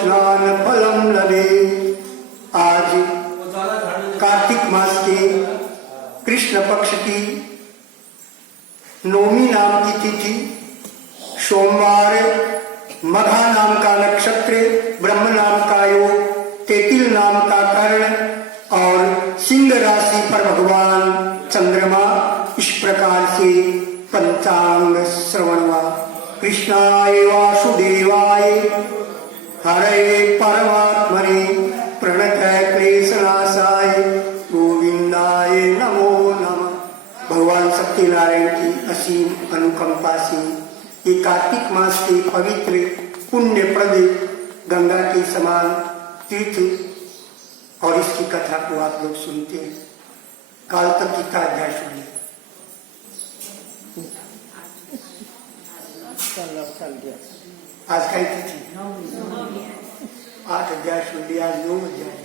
स्नान फलम लभे। आज कार्तिक मास के कृष्ण पक्ष की नौमी नाम की तिथि, सोमवार, मघा नाम का नक्षत्र, ब्रह्म नाम का योग, तेतिल नाम का कर्ण और सिंह राशि पर भगवान चंद्रमा। इस प्रकार से पंचांग श्रवण हुआ। कृष्णाय वासुदेवाय हरे परमात्मने प्रणतः क्लेशनाशाय गोविंदाय नमो नमः। भगवान सत्यनारायण की असीम अनुकंपा से ये कार्तिक मास के पवित्र पुण्यप्रद गंगा के समान तीर्थ और इसकी कथा को आप लोग सुनते हैं। काल तक गीता अध्याय सुनिए। आज का तिथि 8 अध्याय सुन लिया, आज 9 अध्याय।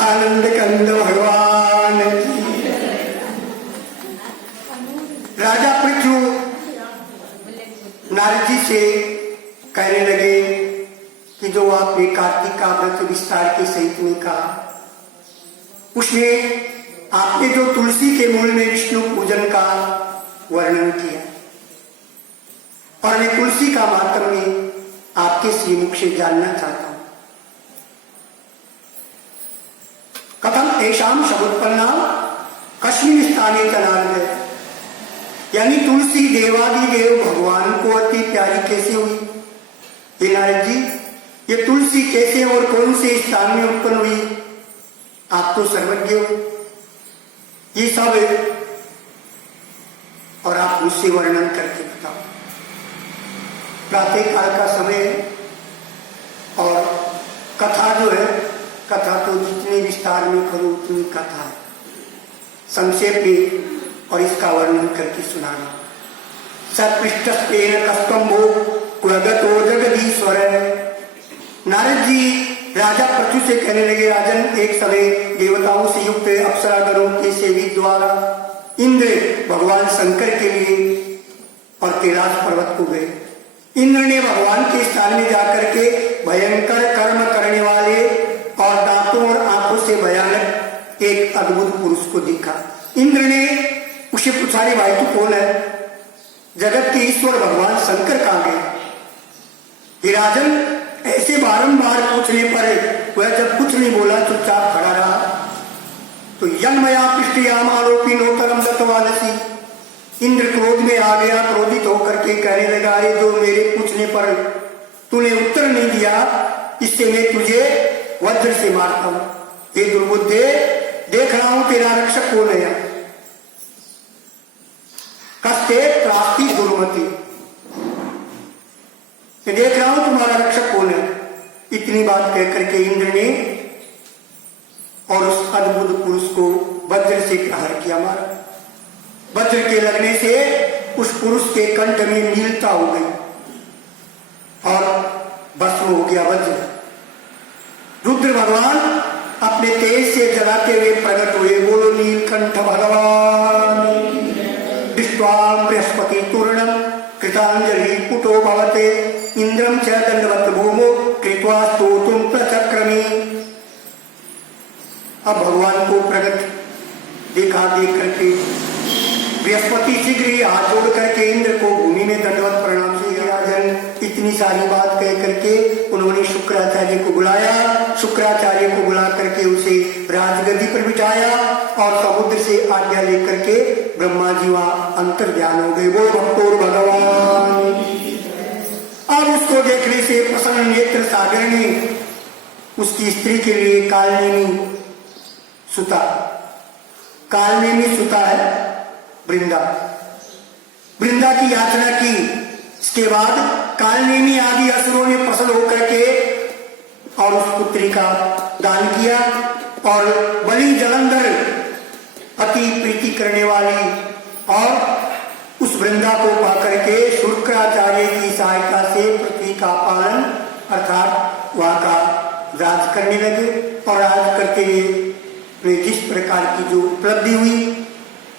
आनंद कंद भगवान की। राजा पृथु नारद जी से कहने लगे कि जो आपने कार्तिक का व्रत विस्तार के सहित में कहा, उसमें आपने जो तुलसी के मूल में विष्णु पूजन का वर्णन किया और मैं तुलसी का माहात्म्य आपके श्रीमुख से जानना चाहता हूं। कथम ऐशाम समुत्पन्ना कस्मिन् स्थाने नारद, यानी तुलसी देवादिदेव भगवान को अति प्यारी कैसे हुई? हे नारद जी, ये तुलसी कैसे और कौन से स्थान में उत्पन्न हुई? आप तो सर्वज्ञ हो, ये सब और आप मुझसे वर्णन करके बताओ। प्रातः काल का समय है और कथा जो है, कथा तो जितने विस्तार में करो उतनी कथा है, संक्षेप में और इसका वर्णन करके सुनाना। सपृष्ठस्तेन कस्तंभो कुलगतो जगदीश्वर। नारद जी राजा पृथु से कहने लगे, राजन, एक समय देवताओं से युक्त अप्सरागणों के सेवित द्वारा इंद्र भगवान शंकर के लिए और कैलाश पर्वत को गए। इंद्र ने भगवान के स्थान में जाकर के भयंकर कर्म करने वाले और दांतों और आंखों से भयानक एक अद्भुत पुरुष को देखा। इंद्र ने उसे पूछा, रे भाई तू कौन है? जगत के ईश्वर भगवान शंकर कहाँ गए? हे राजन, ऐसे बारंबार पूछने पर वह जब कुछ नहीं बोला, चुपचाप खड़ा रहा, तो यन्मया पृष्ठयाम आरोपी नोतरम दत्तवानसी। इंद्र क्रोध में आ गया, क्रोधित होकर के कहने लगा, अरे जो मेरे पूछने पर तूने उत्तर नहीं दिया, इससे मैं तुझे वज्र से मारता हूं। हे दुर्बुद्धे, देख रहा हूं तेरा रक्षक कौन है। कस्ते प्राप्ति दुर्मति, मैं देख रहा हूं तुम्हारा रक्षक कौन है। इतनी बात कहकर के इंद्र ने और उस अद्भुत पुरुष को वज्र से प्रहार किया, मारा। वज्र के लगने से उस पुरुष के कंठ में नीलता हो गई और भस्म हो गया वज्र। रुद्र भगवान अपने तेज से जलाते हुए प्रकट हुए। बोलो नीलकंठ भगवान। दृष्ट्वा बृहस्पति तूर्णम कृतांजलि पुटो भवते इंद्रम च दंडवत भूमो कृत्वा स्तोतुम प्रचक्रमी। अब भगवान को प्रकट देखा, देख करके बृहस्पति शीघ्र ही हाथ जोड़ करके इंद्र को भूमि में दंडवत प्रणाम से राजन। इतनी सारी बात कह करके उन्होंने शुक्राचार्य को बुलाया। शुक्राचार्य को बुला करके उसे राजगद्दी पर बिठाया और समुद्र से आज्ञा लेकर के ब्रह्मा जी वहां अंतर्ध्यान हो गए। वो भक्तोर भगवान। अब उसको देखने से प्रसन्न नेत्र सागर ने उसकी स्त्री के लिए कालनेमी सुता, कालनेमी सुता है वृंदा, वृंदा की याचना की। इसके बाद कालनेमी आदि असुरों ने प्रसन्न होकर के और उस पुत्री का दान किया और बलि जलंधर अति प्रीति करने वाली और उस वृंदा को पाकर के शुक्राचार्य की सहायता से पृथ्वी का पालन अर्थात वहां का राज करने लगे। और राज करते हुए जिस प्रकार की जो उपलब्धि हुई,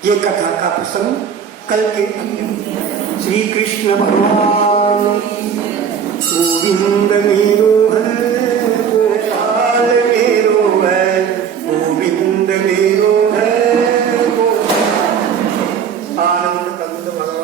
ये कथा का प्रसंग कल के श्री कृष्ण भगवान गोविंद मेरो है गोपाल मेरो है गोविंद मेरो है गोपाल। आनंद कंद भगवान